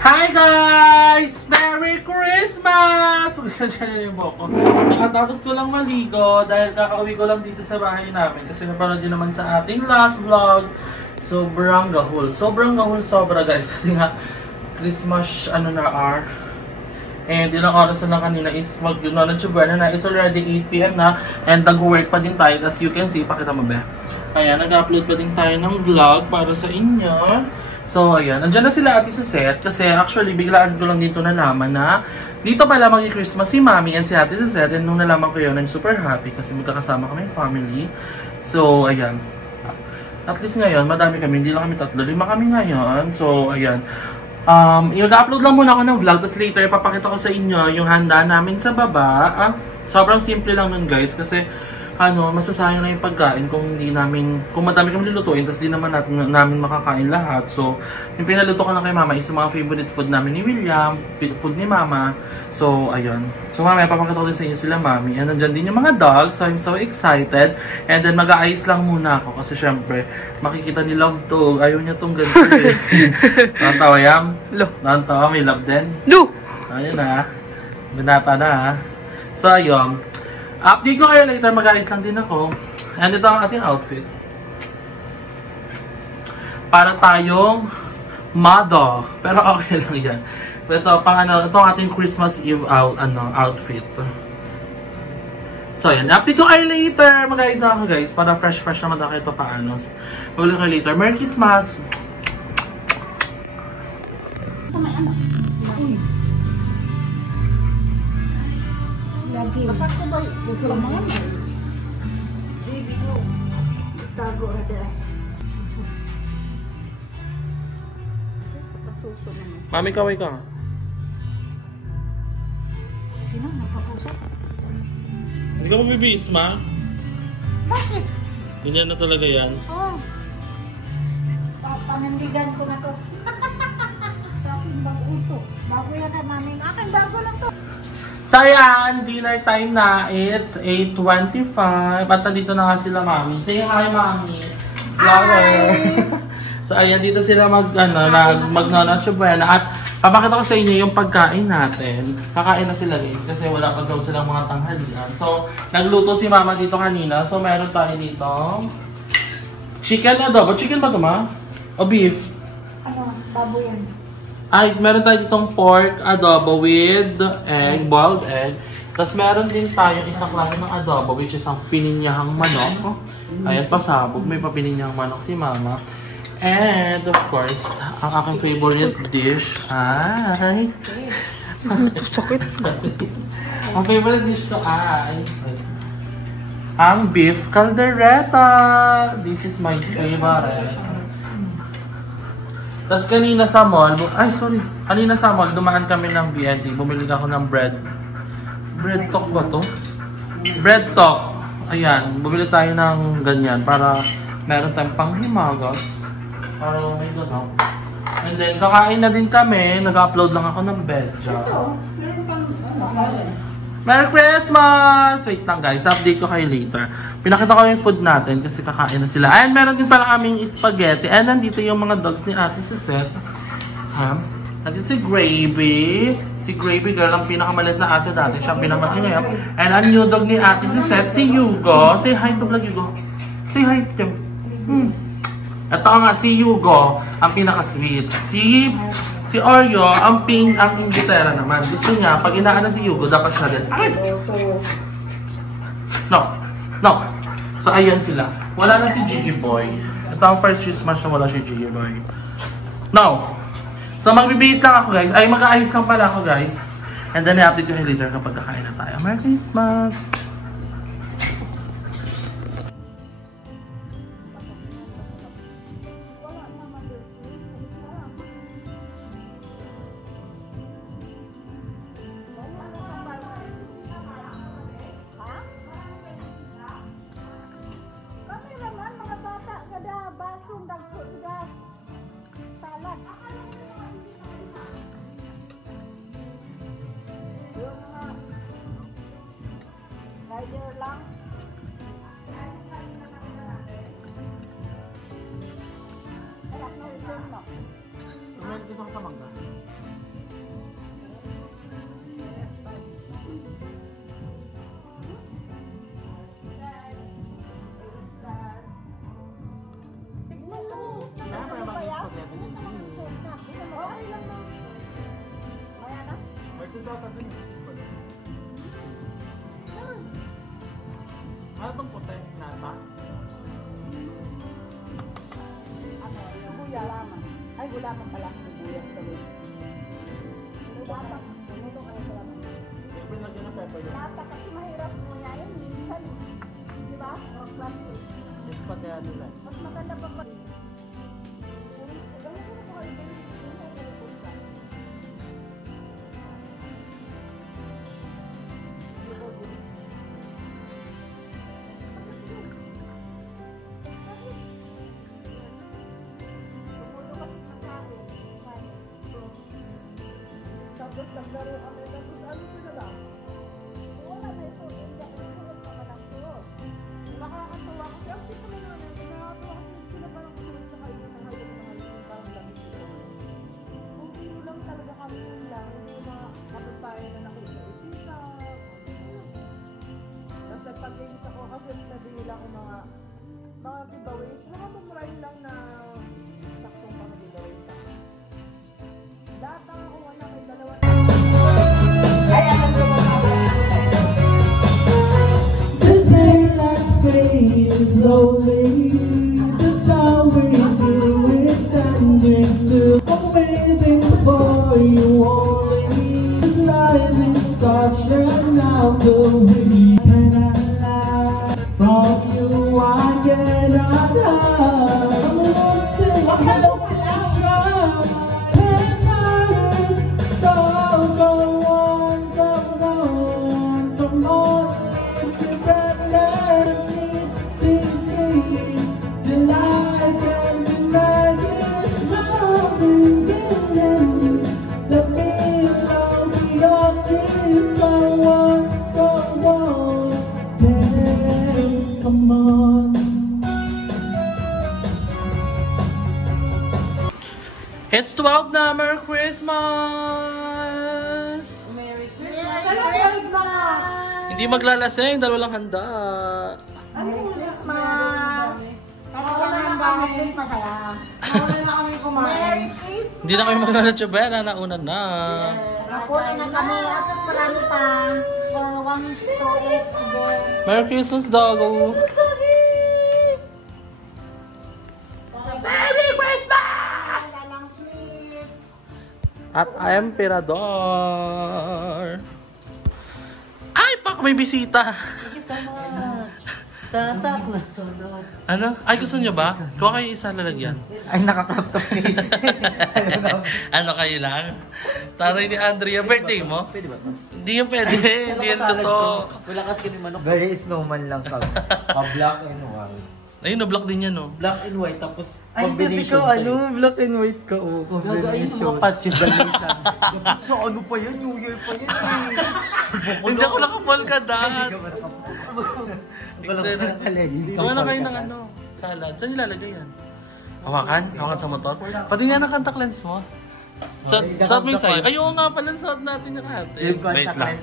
Hi guys! Merry Christmas! Magsasya niyo yung buhok ko. Nakatapos ko lang maligo dahil kakauwi ko lang dito sa bahay namin kasi napanood din naman sa ating last vlog. Sobrang gahol. Sobrang gahol sobra guys. Kasi nga Christmas ano na are. And ilang oras na lang kanina is mag-nonatsubuan na. It's already 8 PM na and nag-work pa din tayo. As you can see, pakita mo ba? Ayan, nag-upload pa din tayo ng vlog para sa inyo. So, ayan. Nandiyan na sila ate sa set. Kasi actually, biglaan ko lang dito nalaman na dito pala mag-Christmas si Mami and si ate sa set. And nung nalaman ko yun, I'm super happy kasi magkakasama kami family. So, ayan. At least ngayon, madami kami. Hindi lang kami tatlo. 5 kami ngayon. So, ayan. I-upload lang muna ako ng vlog. Tapos later, ipapakita ko sa inyo yung handa namin sa baba. Sobrang simple lang nun guys. Kasi masasayang na yung pagkain kung hindi namin, kung madami kami lulutuin, tapos di naman namin makakain lahat. So, yung pinaluto ko lang kay Mama is yung mga favorite food namin ni William, food ni Mama. So, ayun. So, mamaya papakita ko din sa inyo sila, Mami. And nandyan din yung mga dogs, so I'm so excited. And then, mag-aayos lang muna ako kasi syempre, makikita ni Love to. Ayaw niya tong ganito eh. Nantawa Yam? Nantawa, may love din? No! Ayun na. Binata na. So, ayun. Update ko kayo later, mag-aayos lang din ako. And ito ang ating outfit. Para tayong mother. Pero okay lang yan. Ito, ito ang ating Christmas Eve outfit. So yan, update ko kayo later. Mag-aayos na ako guys. Para fresh naman ako ito paano. Mag-ulit kayo later. Merry Christmas! Dapat ko ba ito naman? Baby ko. Tago na dyan. Napasuso naman. Mami, kaway ka nga. Sino? Napasuso? Hindi ka mabibis, ma? Bakit? Ganyan na talaga yan. Oo. Panandigan ko na to. Sa aking bago ito. Bago yan na, mami. Akin bago lang to. So ayan, dinner time na. It's 8:25. At nandito na nga sila, Mami. Say hi, Mami. Flower. So ayan, dito sila mag-nonatsubuan. At papakita ko sa inyo yung pagkain natin. Kakain na sila guys kasi wala pa daw silang mga tanghalian. So, nagluto si Mama dito kanina. So, meron tayo dito chicken adobo. Chicken ba ito, Ma? O beef? Ano? Baboy yan. Ay, meron tayo ditong pork adobo with egg, boiled egg. Tapos meron din tayo isang klase ng adobo which is ang pininyahang manok. Ayan, pasabog. May papininyahang manok si Mama. And of course, ang aking favorite dish ay... Sakit. Ang favorite dish ko ay... ang beef caldereta. This is my favorite. Tapos kanina sa mall, kanina sa mall, dumaan kami ng BNC. Bumili ako ng bread. Bread talk ba to? Bread talk. Ayan, bumili tayo ng ganyan para meron tayong panghimagas. Para may gano'n. And then, kakain na din kami. Nag-upload lang ako ng bedja. Merry Christmas! Wait lang guys, update ko kayo later. Pinakita ko yung food natin kasi kakain na sila. And meron din pala kaming spaghetti. And nandito yung mga dogs ni ate si Seth. Nandito si Gravy. Si Gravy girl, ang pinakamalit na aso natin. Siya ang pinakamalaki ngayon. And ang new dog ni ate si Seth, si Hugo. Say hi to vlog, Hugo. Say hi to him. Ito nga si Hugo, ang pinaka-sweet. Si Oreo, ang ingitera naman. Gusto niya, pag inaan na si Hugo, dapat siya din. Ay! No. So, ayan sila. Wala na si Gigi Boy. Ito ang first Christmas na wala si Gigi Boy. Now, so magbibihis lang ako guys. Ay, mag-aayos lang pala ako guys. And then, i-update ko later kapag kakain na tayo. Merry Christmas! yata dun. Ano itong puti? Nata? Ano, lubuya lamang. Ay, gulaman pala. Lubuya tuloy. Gulaman. Ano kayo gulaman? Pinagyan ng pepper yun. Nata kasi mahirap mo yan. Minsan, di ba? O plastic. Yes pa kaya nila. Mas maganda pa pa. Gawin ko na po kayo. Tapos naglaro kami, tapos ano ko na lang? Wala na ito, hindi ako suot pa ka ng suot. Nakakatawa kasi, ang sito na namin, nakakatawa kasi sila parang suot sa kayo ng hayo ng mga parang lamig sila. Kung sino lang talaga kami yun lang, hindi na kapagpayan na nakikita. Tapos nagpag-inis ako kasi sabihin lang ang mga giveaways, mga mamurahin lang na taksong mga giveaways. Lahat na ako wala may dalawa. The daylight fades slowly. The tower is standing still. I'm waiting for you only. This life is touching out the wind. Can I lie? From you I cannot hide. I'm losing connection. So go on, come on. If you can let me be seen, till I can deny this loving you. Let me love your kiss. Go on, yeah, come on. It's 12 na! Merry Christmas! Merry Christmas! Merry Christmas! Hindi maglalasing, dalawa lang handa. Merry Christmas! Kaya naman ba ang Christmas masaya? Nauna na kami kumain. Merry Christmas! Hindi na kami maglalatsuben, nauna na. Nakuha na kami. Atas marami pa. For 1 stories again. Merry Christmas, doggo! Merry Christmas! At I am Emperador. Ay, pak, may bisita. Thank you so much. Santa Claus. Ano? Ay, gusto nyo ba? Kuha kayo isa lalagyan. Ay, nakakrap eh. Ano kayo lang? Taray ni Andrea, birthday mo? Pwede ba ito? Hindi yan pwede. Hindi yan totoo. Wala kasi ni manok. Very snowman lang ka. Black and white. Ayun, na-block din yan, no? Black and white, tapos Ay, kasi combination ka, black and white ka, oh. Gagayin mo mga patches donation. So, ano pa yan? New Year pa yan eh. Hindi ako nakapolka dot. Wala ka ng kalegi. Gawa na kayo ng ano, salad. Saan nilalagay yan? Hawakan? Hawakan sa motor? Pati nga ng contact lens mo. Suot mo yung sa'yo. Ay, oo nga pala, suot natin yung ate. Wait lang.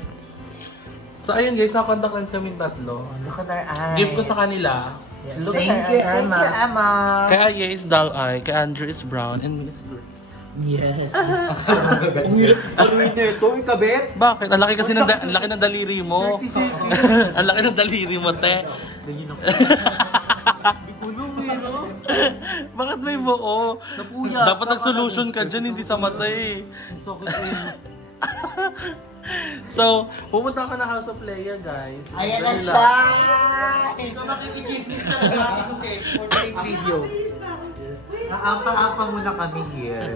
So, ayun guys, sa contact lens kaming tatlo. Look at our eyes. Gift ko sa kanila. Thank you, Emma. Kay Aya is dull eye, kay Andrew is brown, and me is blue. Yes. Ang hirap paruin na ito, ikabit. Bakit? Ang laki kasi ng, ang laki ng daliri mo. Ang laki ng daliri mo, te. Bikulong eh, no? Bakit may buo? Napuya. Dapat nag-solution ka dyan, hindi sa mata eh. So, pumunta ka na House of Leia, guys. Ayan na siya! Ikaw makikichismis na natin sa set for today's video. Naampa-ampa muna kami here.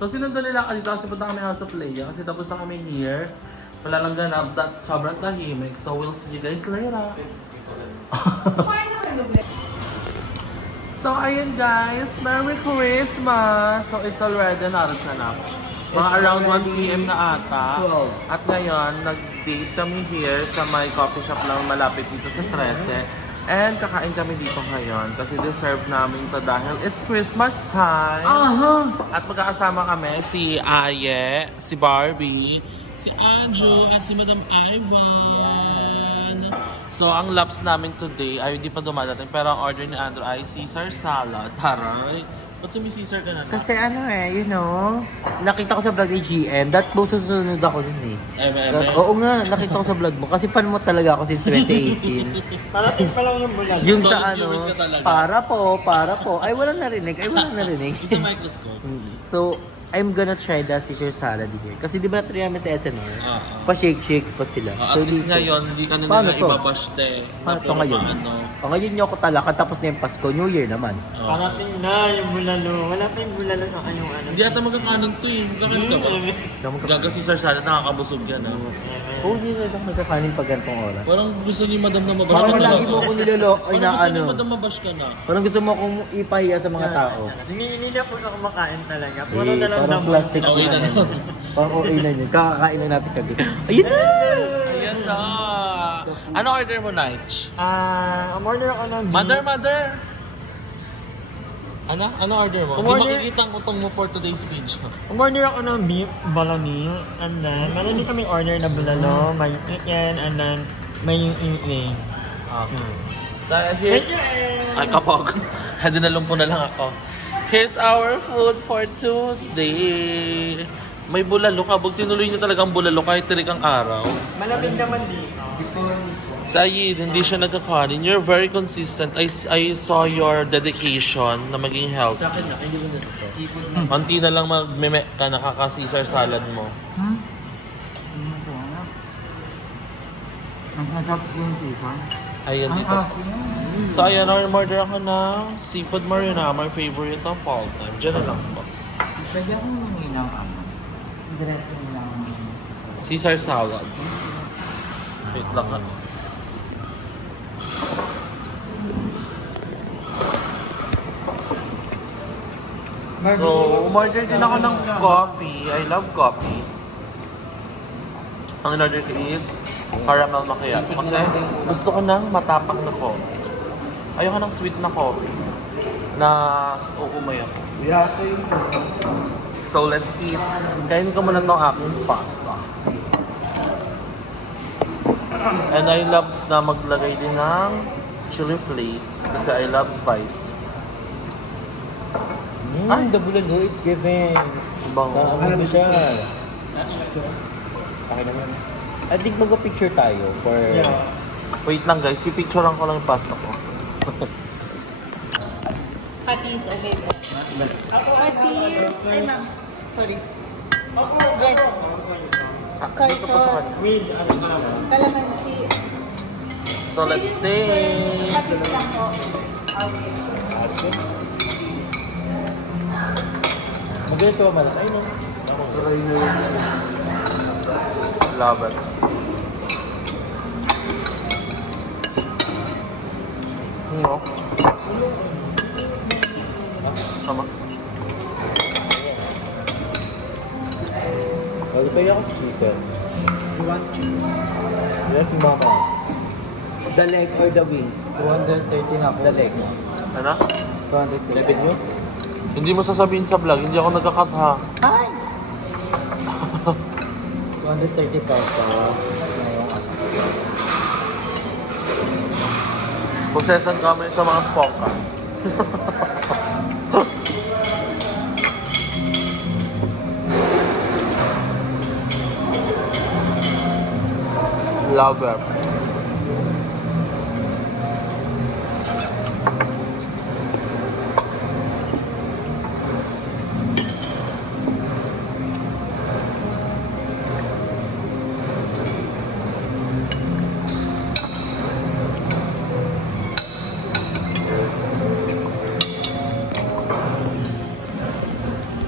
So, sinundan nila kasi dito kasi punta kami House of Leia kasi tapos na kami here. Wala lang ganap, sobrang tahimik. So, we'll see you guys later. So, ayun guys, Merry Christmas! So, it's already naras na na. Mga around 1 PM na ata. At ngayon, nag-date kami here sa may coffee shop lang malapit dito sa 13. And kakain kami dito ngayon kasi deserve namin to dahil it's Christmas time. At magkakasama kami si Aye, si Barbie, si Andrew, at si Madam Ivan. So, ang laps namin today ay hindi pa dumadating pero ang order ni Andrew ay Caesar salad. Taray! Ba't sumisisar ka na? Kasi ano you know, nakita ko sa vlog ni GM, that po susunod ako dun eh. Oo nga, nakita ko sa vlog mo. Kasi fan mo talaga ako since 2018. Parating pa lang yung bulan. Yung Solid sa ano, viewers ka talaga. para po. Ay, walang narinig. Yung sa microscope. So, I'm gonna try the Caesar salad here. Kasi di ba natin namin sa SNR? Pa-shake-shake pa sila. At least ngayon, hindi ka na Paano nila to? ibabash te. Paano to ngayon? Ngayon nyo ako talakan, tapos na yung Pasko, New Year naman. Parating na yung bulalo. Wala pa yung bulalo sa kanyang ano. Hindi ata magkakanin to eh. Magkakanin ka ba? Gaga Caesar salad, nakakabusog yan ah. Oo, hindi na lang nagkakanin pag ganitong oras. Parang gusto ni madam na mabash ka Parang na. lagi mo ako nilolok, ay Parang na gusto ni ano. madam mabash ka na. Parang gusto mo akong ipahiya sa mga tao. Hindi na po ako kumakain talaga. Puro Eh, na lang parang damo. plastic Okay na yan. nun. Parang okay na yun. Kakakain na natin kagad. Ayun na! Ayan na. Ano order mo, Nige? Umorder ako ng beef. Mother! Ano order mo? Hindi Umorder- makikita ang utong mo for today's video. Umorder ako ng beef bolognese. And then, meron din kami order na bulalo, may chicken, and then may ing-ing. So, here's... Ay, kapag. Dinalumpo na lang ako. Here's our food for today. May bulalo ka. Bug tinuloy niyo talagang bulalo kahit tirik ang araw. Malamig naman dito. Sa Ayid, hindi siya nagkakanin. You're very consistent. I saw your dedication na maging healthy. Unti na lang magmeme ka, nakaka-Caesar salad mo. Ang hadap yung tipa. Ayan dito. So ayan, order ako ng seafood marinara, my favorite of all time. Diyan na lang po. Pwede akong humingi ng ano. Dressing lang. Caesar salad. Wait lang ha. So, umorder din ako ng coffee. I love coffee. Ang in-order ko is caramel macchiato. Kasi gusto ko ng matapang na coffee. Ayoko ng sweet na coffee na uumay ako. So, let's eat. Kainin ko muna itong aking pasta. And I love na maglagay din ng chili flakes kasi I love spice. Ay, the bulalo is given. Bango. Ano siya? Okay naman. I think magpa-picture tayo for... Wait lang guys, pipicturean ko lang yung pasta ko. Patis, okay po. Patis. Ay, ma'am. Sorry. Yes. Soy sauce. With ano ka naman? Calamansi. So let's taste. Patis lang po. Maganda ba malaki? Ay, no? Love it. No. Tama. Magpay ako sa chicken. You want chicken? Yes, yung mama. The leg or the wings? 230 na ako. The leg. Ano? 230. Lebit nyo? Hindi mo sasabihin sa vlog, hindi ako nagka-cut ha. Ay! 230 pesos. Ngayong ano. Posesan kami sa mga spoka. Love it.